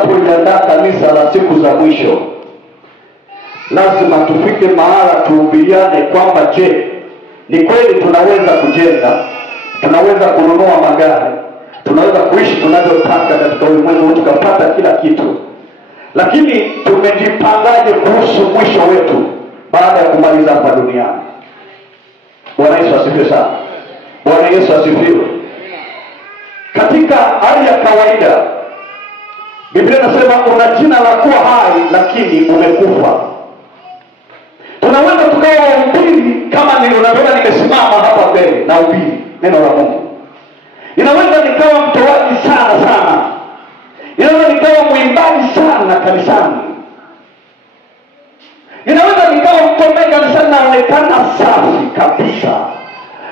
tunapojiandaa kanisa la siku za mwisho, lazima tufike mahala tuhubiriane kwamba je, ni kweli tunaweza kujenga, tunaweza kununua magari, tunaweza kuishi tunavyotaka katika ulimwengu tukapata kila kitu, lakini tumejipangaje kuhusu mwisho wetu baada ya kumaliza hapa duniani? Bwana Yesu asifiwe sana. Bwana Yesu asifiwe. Katika hali ya kawaida Biblia inasema una jina la kuwa hai lakini umekufa. Tunaweza tukawa wahubiri kama unavyoona nimesimama hapa mbele na ubiri neno la Mungu. Ninaweza nikawa mtoaji sana. Ninaweza nikawa mwimbaji sana kanisani. Ninaweza nikawa mtume kanisani naonekana safi kabisa,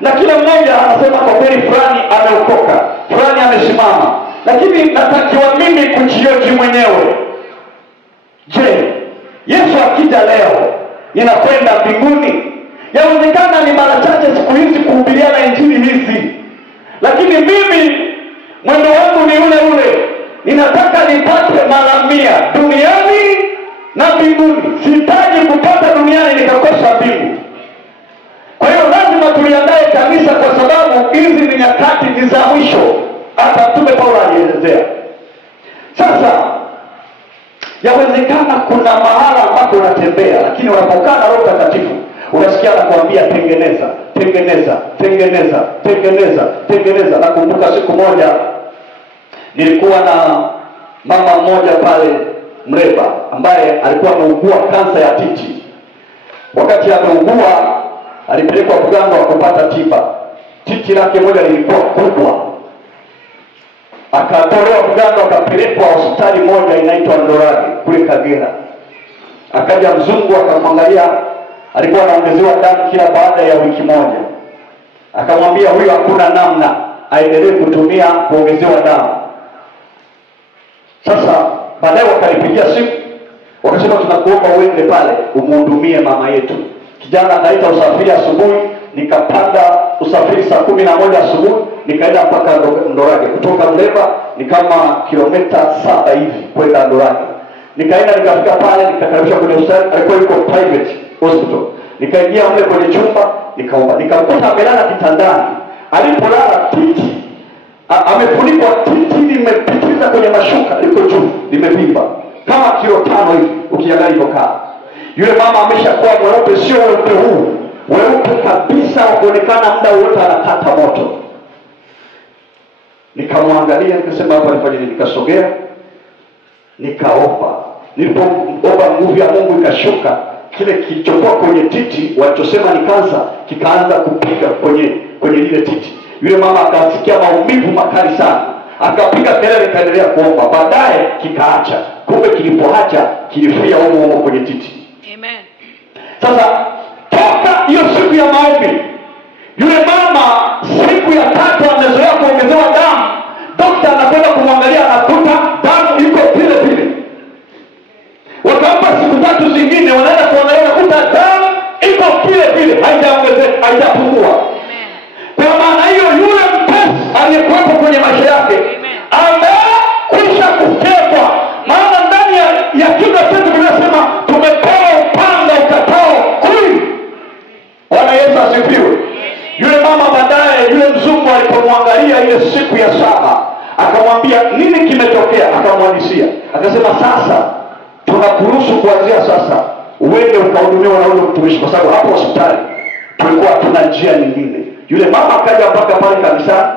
na kila mmoja anasema kwa kweli fulani ameokoka, fulani amesimama. Lakini natakiwa mimi kujioji mwenyewe. Je, Yesu akija leo ninakwenda mbinguni? Yawezekana ni mara chache siku hizi kuhubiriana injili hizi, lakini mimi mwendo wangu ni ule ule. Ninataka nipate mara 100 duniani na mbinguni. Sihitaji kupata duniani nikakosa mbingu. Kwa hiyo lazima tuliandae kanisa, kwa sababu hizi ni nyakati ni za mwisho. Hata Mtume Paulo alielezea. Sasa yawezekana kuna mahala ambapo unatembea, lakini unapokaa na Roho Mtakatifu unasikia anakuambia tengeneza. Nakumbuka siku moja nilikuwa na mama mmoja pale Mreba ambaye alikuwa ameugua kansa ya titi. Wakati ameugua alipelekwa Bugando kupata tiba. Titi lake moja lilikuwa kubwa. Akatolewa Bugando akapelekwa hospitali moja inaitwa Ndorage kule Kagera. Akaja mzungu akamwangalia, alikuwa anaongezewa damu kila baada ya wiki moja. Akamwambia huyu hakuna namna, aendelee kutumia kuongezewa damu. Sasa baadaye wakanipigia simu, wakasema tunakuomba uende pale umhudumie mama yetu. Kijana akaita usafiri asubuhi, nikapanda usafiri saa 11 asubuhi, nikaenda mpaka Ndorage. Kutoka Mleba ni kama kilomita 7 hivi kwenda Ndorage. Nikaenda nikafika pale, nikakaribishwa kwenye hospitali, alikuwa yuko private hospital. Nikaingia mle kwenye chumba, nikaomba. Nikamkuta amelala kitandani. Alipolala titi amefunikwa, titi limepitiza kwenye mashuka, liko juu, limevimba kama kilo 5 hivi ukiangalia hivyo kaa. Yule mama ameshakuwa mweupe, sio weupe huu, weupe kabisa, kuonekana muda wote anakata moto. Nikamwangalia, nikasema hapa nifanye nini? Nikasogea, nikaomba. Nilipoomba nguvu ya Mungu ikashuka, kile kilichokuwa kwenye titi walichosema ni kansa kikaanza kupiga kwenye lile titi. Yule mama akasikia maumivu makali sana, akapiga kelele, kaendelea kuomba. Baadaye kikaacha. Kumbe kilipoacha kilifia humo kwenye titi. Amen. Sasa toka hiyo siku ya maombi, yule mama siku ya 3 amezoea kuongezewa damu. Daktari anakwenda kumwangalia, anakuta damu iko vile. Wakampa siku 3 zingine, wanaenda kuangalia, anakuta damu iko vile, haijaongezeka, haijapungua. Kwa maana hiyo yule mpesi aliyekuwepo kwenye maisha yake amekwisha kufyekwa. Maana ndani ya kinywa chetu tunasema tumepewa upanga ukatao kuwili. Bwana Yesu asifiwe. Yule mama baadaye, yule mzungu alipomwangalia ile siku ya 7, akamwambia nini kimetokea? Akamwadisia. Akasema sasa tunakuruhusu kuanzia sasa uende ukahudumiwa na ule mtumishi, kwa sababu hapo hospitali tulikuwa tuna njia nyingine. Yule mama akaja mpaka pale kanisani.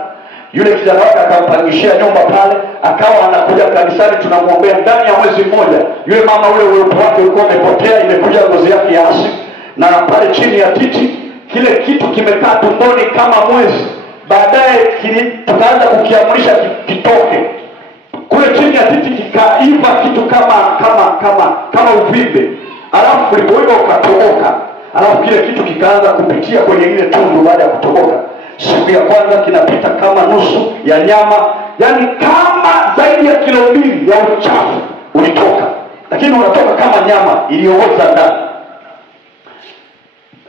Yule kijana wake akampangishia nyumba pale, akawa anakuja kanisani, tunamwombea. Ndani ya mwezi mmoja yule mama ule uwepo wake ulikuwa umepotea, imekuja ngozi yake ya asili, na pale chini ya titi kile kitu kimekaa tumboni kama mwezi. Baadaye tukaanza kukiamrisha kitoke kule chini ya titi, kikaiva kitu kama uvimbe. Alafu ulipoiva ukatoboka, alafu kile kitu kikaanza kupitia kwenye ile tundu. Baada ya kutoboka, siku ya kwanza kinapita kama nusu ya nyama, yani kama zaidi ya kilo 2 ya uchafu ulitoka, lakini unatoka kama nyama iliyooza ndani.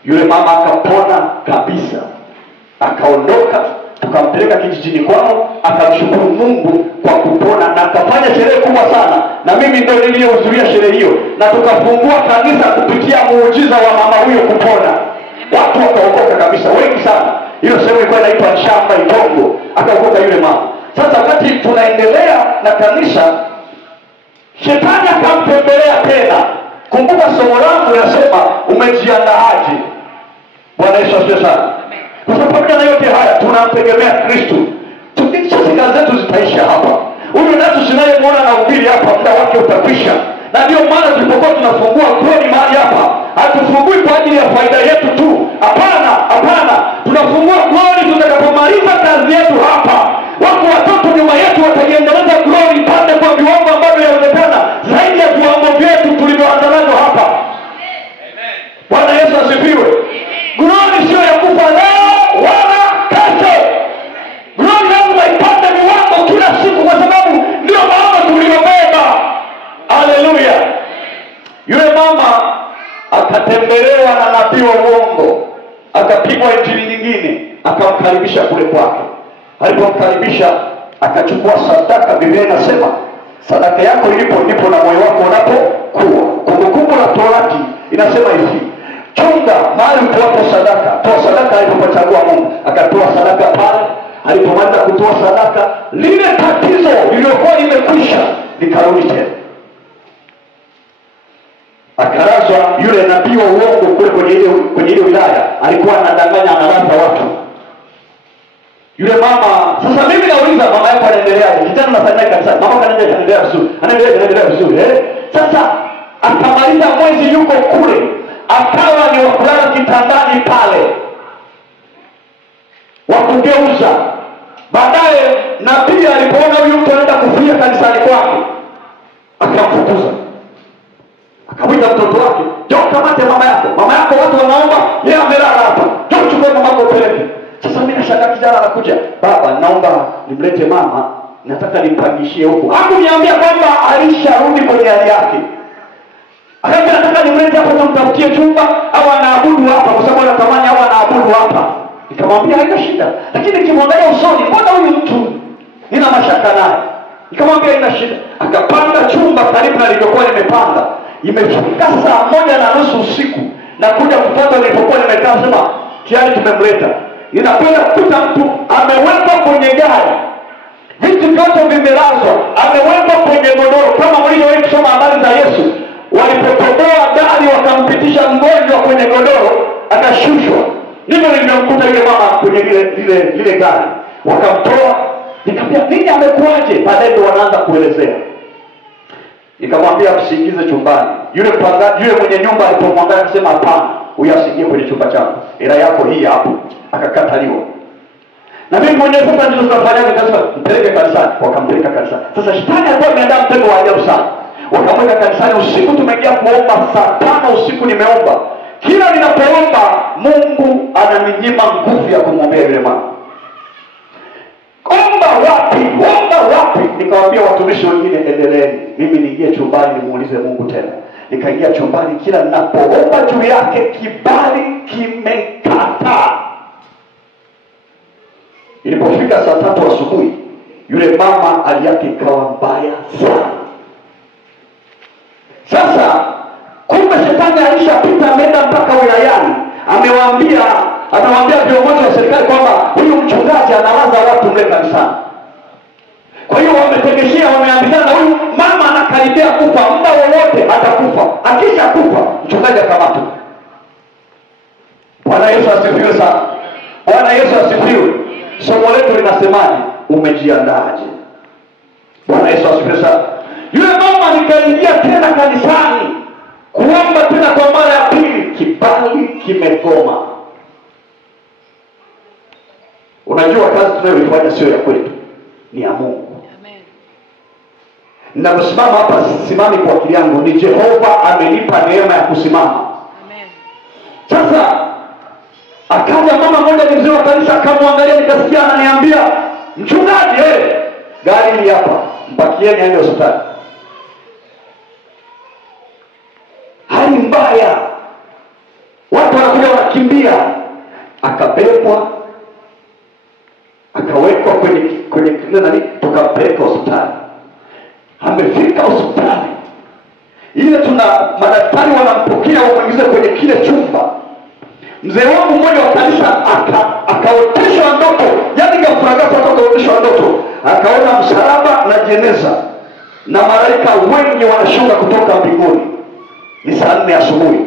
Yule mama akapona kabisa, akaondoka. tukampeleka kijijini kwao, akamshukuru Mungu kwa kupona na akafanya sherehe kubwa sana, na mimi ndio niliyehudhuria sherehe hiyo, na tukafungua kanisa kupitia muujiza wa mama huyo kupona. Watu wakaokoka kabisa, wengi sana. Hiyo sehemu ilikuwa inaitwa Nshamba Itongo, akaokoka yule mama. Sasa wakati tunaendelea na kanisa, shetani akamtembelea tena. Kumbuka somo langu nasema umejiandaaje? Bwana Yesu asifiwe sana. Kwa sababu na yote haya tunamtegemea Kristo. Sisi kazi zetu zitaisha hapa. Huyu natu sinayemwona na ubiri hapa, muda wake utakwisha. Na ndio maana tulipokuwa tunafungua Glory mahali hapa, hatufungui kwa ajili ya faida yetu tu. Hapana, hapana. Tunafungua Glory tutakapomaliza kazi yetu hapa. Wako watoto nyuma yetu wataendeleza Glory pande kwa viwango ambavyo yawezekana zaidi ya viwango vyetu tulivyoanza nazo hapa. Amen. Bwana Yesu asifiwe. Glory sio ya kufa leo wala kesho. Glory lazima ipande viwango kila siku, kwa sababu ndio maana tuliyobeba. Haleluya. Yule mama akatembelewa na nabii wa uongo, akapigwa injili nyingine, akamkaribisha kule kwake. Alipomkaribisha akachukua sadaka. Biblia inasema sadaka yako ilipo ndipo na moyo wako unapokuwa. Kumbukumbu la Torati inasema hivi, chunga mahali utoapo sadaka. Toa sadaka alipopachagua Mungu, akatoa sadaka pale. Alipomaliza kutoa sadaka, lile tatizo lililokuwa limekwisha likarudi tena. Akarazwa yule nabii wa uongo kule kwenye ile wilaya, alikuwa anadanganya, analaza watu. Yule mama, sasa mimi nauliza, mama yako anaendeleaje? Kijana anafanya kanisani, mama anaendelea vizuri, anaendelea vizuri. Sasa akamaliza mwezi yuko kule, akawa ni wakulala kitandani pale, wakugeuza. Baadaye nabii alipoona huyu mtu anaenda kufia kanisani kwake, akamfukuza. Akamwita mtoto wake, njoo kamate mama yako. Mama yako watu wanaomba, yeye amelala hapa. Njoo chukue mama yako upeleke. Sasa mimi nashangaa, kijana anakuja, baba naomba nimlete mama, nataka nimpangishie huko. Hakuniambia kwamba alisharudi kwenye hali yake. Akaambia nataka nimlete hapa tumtafutie chumba au anaabudu hapa kwa sababu anatamani au anaabudu hapa. Nikamwambia haina shida. Lakini nikimwangalia usoni, mbona huyu mtu nina mashaka naye? Nikamwambia haina shida. Akapanga chumba karibu na nilikokuwa nimepanga. Imefika saa 1:30 usiku na kuja kupata nilipokuwa nimekaa, sema tayari tumemleta. Ninakwenda kukuta mtu amewekwa kwenye gari, vitu vyote vimelazwa, amewekwa kwenye godoro. Kama mlivyowahi kusoma habari za Yesu, walipotoboa gari wakampitisha mgonjwa kwenye godoro akashushwa. Ndivyo nilimkuta yule mama kwenye lile gari, wakamtoa. Nikamwambia nini, amekuaje? Baadaye ndio wanaanza kuelezea. Nikamwambia msiingize chumbani. Yule mwenye nyumba alipomwangalia akasema hapana, huyu asiingie kwenye chumba changu, hela yako hii hapo. Akakataliwa. Na mimi mwenyewe sasa ndio tunafanya, nikasema mpeleke kanisani. Wakampeleka kanisani. Sasa shetani alikuwa ameandaa mtego wa ajabu sana. Wakamweka kanisani usiku. Tumeingia kuomba saa 5 usiku, nimeomba. Kila ninapoomba Mungu ananinyima nguvu ya kumwombea yule mama. Omba wapi? Nikamwambia watumishi wengine endeleeni, mimi niingie chumbani nimuulize Mungu tena. Nikaingia chumbani, kila ninapoomba juu yake kibali kimekata. Ilipofika saa 3 asubuhi, yule mama hali yake ikawa mbaya sana. Sasa kumbe shetani alishapita, ameenda mpaka wilayani, amewaambia viongozi wa serikali kwamba huyu mchungaji analaza watu mle kanisani. Kwa hiyo wametegeshia, wameambizana na huyu mama anakaribia kufa, muda wowote atakufa. Akisha kufa mchungaji akamatwa. Bwana Yesu asifiwe sana. Bwana Yesu asifiwe. Somo letu linasemaje? Umejiandaaje? Bwana Yesu asifiwe sana. Yule mama nikaingia tena kanisani kuomba tena kwa mara ya pili, kibali kimegoma. Unajua kazi tunayoifanya sio ya kwetu, ni ya Mungu. Amen. Ninaposimama hapa simami kwa akili yangu, ni Jehova amenipa neema ya kusimama. Amen. Sasa akaja mama mmoja mzee wa kanisa, akamwangalia, nikasikia ananiambia, mchungaji gari hili hapa, mpakieni aende hospitali. Hali mbaya, watu wanakuja wanakimbia. Akabebwa tukampeleka hospitali. Amefika hospitali ile, tuna madaktari wanampokea wamwingize kwenye kile chumba. Mzee wangu mmoja wa kanisa akaoteshwa ndoto, yani ghafla akaoteshwa ndoto, akaona msalaba na jeneza na malaika wengi wanashuka kutoka mbinguni. Ni saa 4 asubuhi,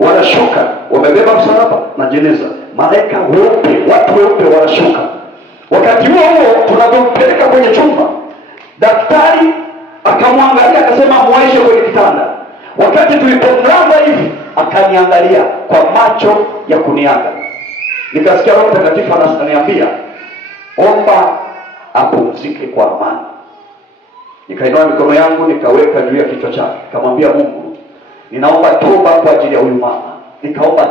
wanashuka wamebeba msalaba na jeneza, malaika weupe, watu weupe wanashuka. Wakati huo tunapompeleka kwenye chumba, daktari akamwangalia akasema muaishe kwenye kitanda. Wakati tulipomlaza hivi, akaniangalia kwa macho ya kuniaga. Nikasikia Roho Mtakatifu ananiambia, omba apumzike kwa amani. Nikainua mikono yangu nikaweka juu ya kichwa chake, nikamwambia Mungu, ninaomba toba kwa ajili ya huyu mama. Nikaomba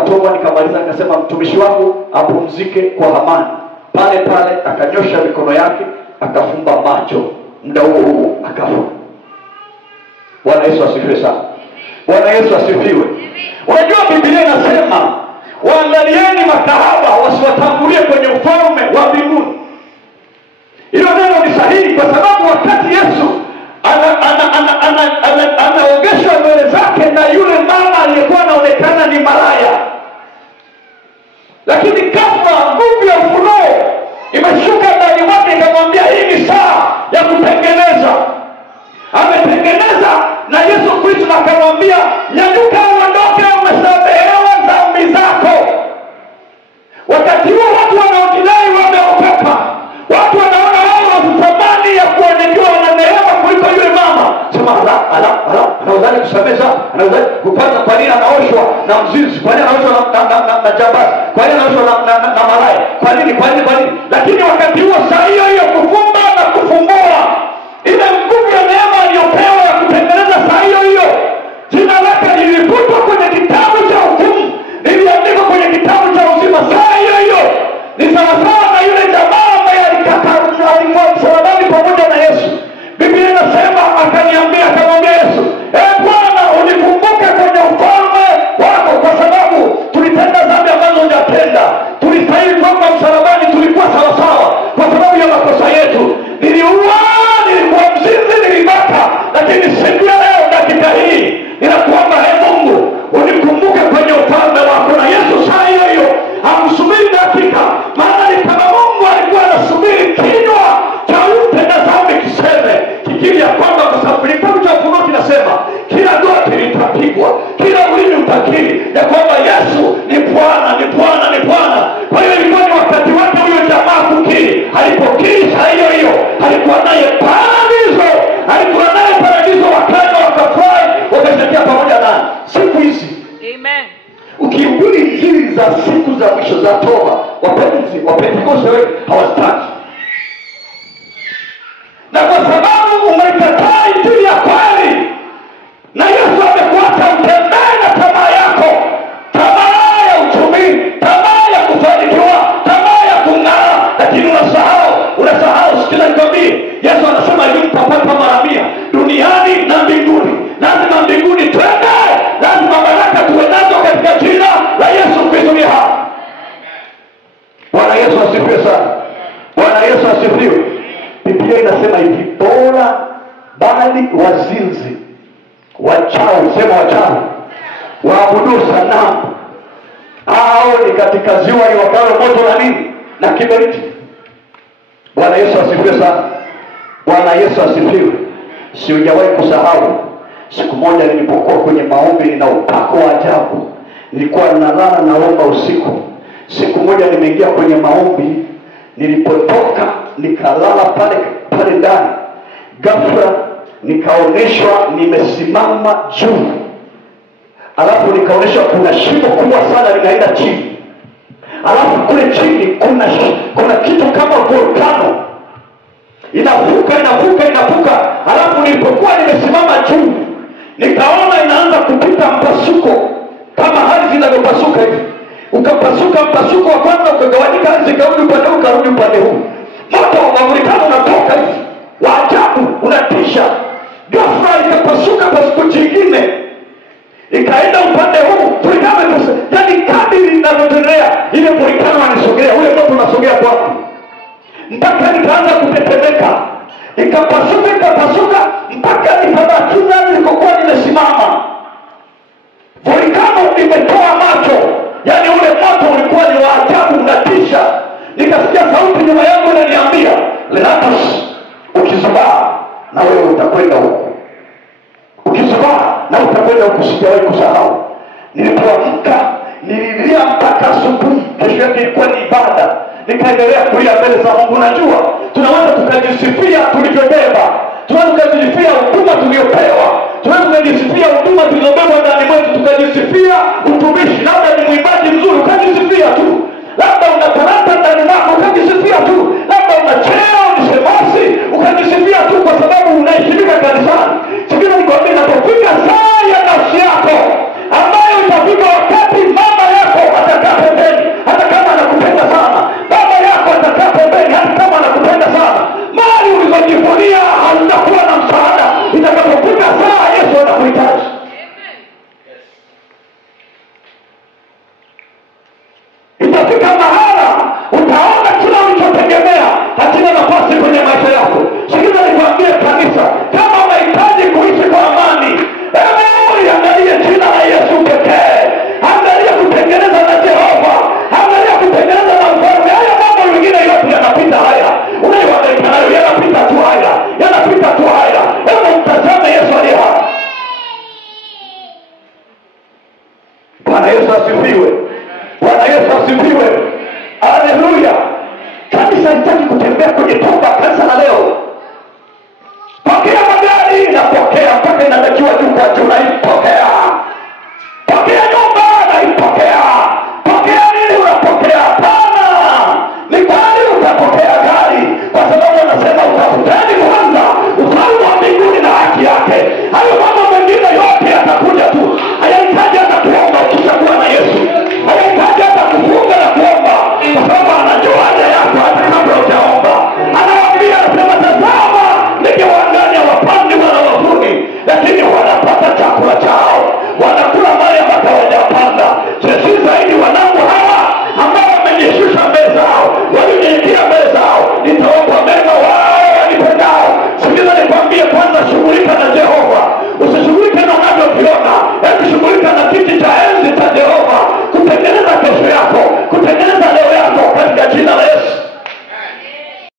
toba, nikamaliza nikasema mtumishi wangu apumzike kwa amani. Pale pale akanyosha mikono yake, akafumba macho, muda huo akafa. Bwana Yesu asifiwe sana. Bwana Yesu asifiwe. Unajua Biblia inasema, waangalieni makahaba wasiwatangulie kwenye ufalme wa mbinguni. Hilo neno ni sahihi, kwa sababu wakati Yesu anaogeshwa nywele zake na yule mama aliyekuwa anaonekana ni malaya, lakini ghafla nguvu ya ufunuo imeshuka ndani mwake, ikamwambia hii ni saa ya kutengeneza. Ametengeneza, na Yesu Kristo akamwambia, nyanyuka uondoke, umesamehewa dhambi zako. Wakati huo watu wanaojidai wameokoka, watu wanaona wao wazitamani ya kuonekana wana neema kuliko yule mama. Sema anawezaje kusameza? Anawezaje kupata? Kwa nini anaoshwa na mzinzi? Kwa nini anaoshwa na jambazi? Kwa nini anaoshwa na malaya? Kwa nini? Lakini wakati huo saa hiyo kufumba na kufumbua, ile nguvu ya neema aliyopewa ya kutengeneza saa hiyo, jina lake lilifutwa kwenye kitabu cha hukumu, liliandikwa kwenye kitabu cha uzima saa hiyo. Ni sawasawa na yule jamaa ambaye alikuwa msalabani pamoja na Yesu. Biblia inasema akamwambia Yesu, Bwana, unikumbuke kwenye ufalme wako, kwa sababu tulitenda dhambi ambazo hujatenda. Tulistahili kwamba msalabani, tulikuwa sawasawa kwa sababu ya makosa yetu. Niliua, nilikuwa mzinzi, nilibaka, lakini siku ya leo, dakika hii, ninakuomba Mungu unikumbuke kwenye ufalme wako. Na Yesu saa hiyo hamsubiri dakika, maana ni kama Mungu alikuwa anasubiri kinywa cha utenda dhambi kiseme, kikiri ya kwamba, kwa sababu kitabu cha Ufunuo kinasema kila goti litapigwa, kila ulimi utakiri ya kwamba Yesu ni Bwana, ni Bwana, ni Bwana. Kwa hiyo ilikuwa ni wakati wake huyo jamaa kukiri. Alipokiri saa hiyo alikuwa naye paradiso, wakaja wakafurahi, wakasherehekea pamoja naye. Siku hizi amen, ukihubiri injili za siku za mwisho za toba, Wapentekoste wengi hawastaki. Na kwa sababu umekataa injili ya kweli, na Yesu amekuacha utembee na tamaa yako, tamaa ya uchumi, tamaa ya kufanikiwa, tamaa ya kung'aa, lakini unasahau. Sikiza nikwambie, Yesu anasema hivi, mtapata mara 100 duniani na mbinguni. Lazima mbinguni twende, lazima baraka tuwe nazo katika jina la Yesu Kristo ni hapa. Bwana Yesu asifiwe sana. Bwana Yesu asifiwe. Biblia inasema hivi, bora bali wazinzi, wachawi, sema wachawi, waabudu sanamu, hao ni katika ziwa liwakalo moto na nini na kiberiti. Bwana Yesu asifiwe sana. Bwana Yesu asifiwe. Sijawahi kusahau siku moja nilipokuwa kwenye maombi na upako wa ajabu. Nilikuwa nalala naomba usiku. Siku moja nimeingia kwenye maombi, nilipotoka nikalala pale ndani. Ghafla nikaoneshwa nimesimama juu. Alafu nikaoneshwa kuna shimo kubwa sana linaenda chini. Alafu kule chini kuna kitu kama volcano. Inavuka. Alafu nilipokuwa nimesimama juu, nikaona inaanza kupita mpasuko kama ardhi inavyopasuka hivi. Ukapasuka mpasuko wa kwanza, ukagawanyika, ardhi ikarudi upande huu, karudi upande huu. Moto wa volcano unatoka hivi, wa ajabu, unatisha. Ghafla ikapasuka pasuko jingine, ikaenda upande huu. Volcano yani kadiri linavyoendelea, ile volcano anisogelea, ule ikapasuka mpaka nikabakiza nilikokuwa nimesimama. Volkano imetoa macho, yani ule moto ulikuwa ni wa ajabu unatisha. Nikasikia sauti nyuma yangu inaniambia, Lenatus, ukizubaa na wewe utakwenda huko. Ukizubaa na utakwenda huko, sijawahi kusahau. Nilipoamka nililia mpaka asubuhi. Kesho yake ilikuwa ni ibada. Nikaendelea kulia mbele za Mungu. Najua tunaweza tukajisifia tulivyobeba, tunaweza tukajisifia huduma tuliyopewa, tunaweza tukajisifia huduma tulizobeba ndani mwetu, tukajisifia utumishi. Labda ni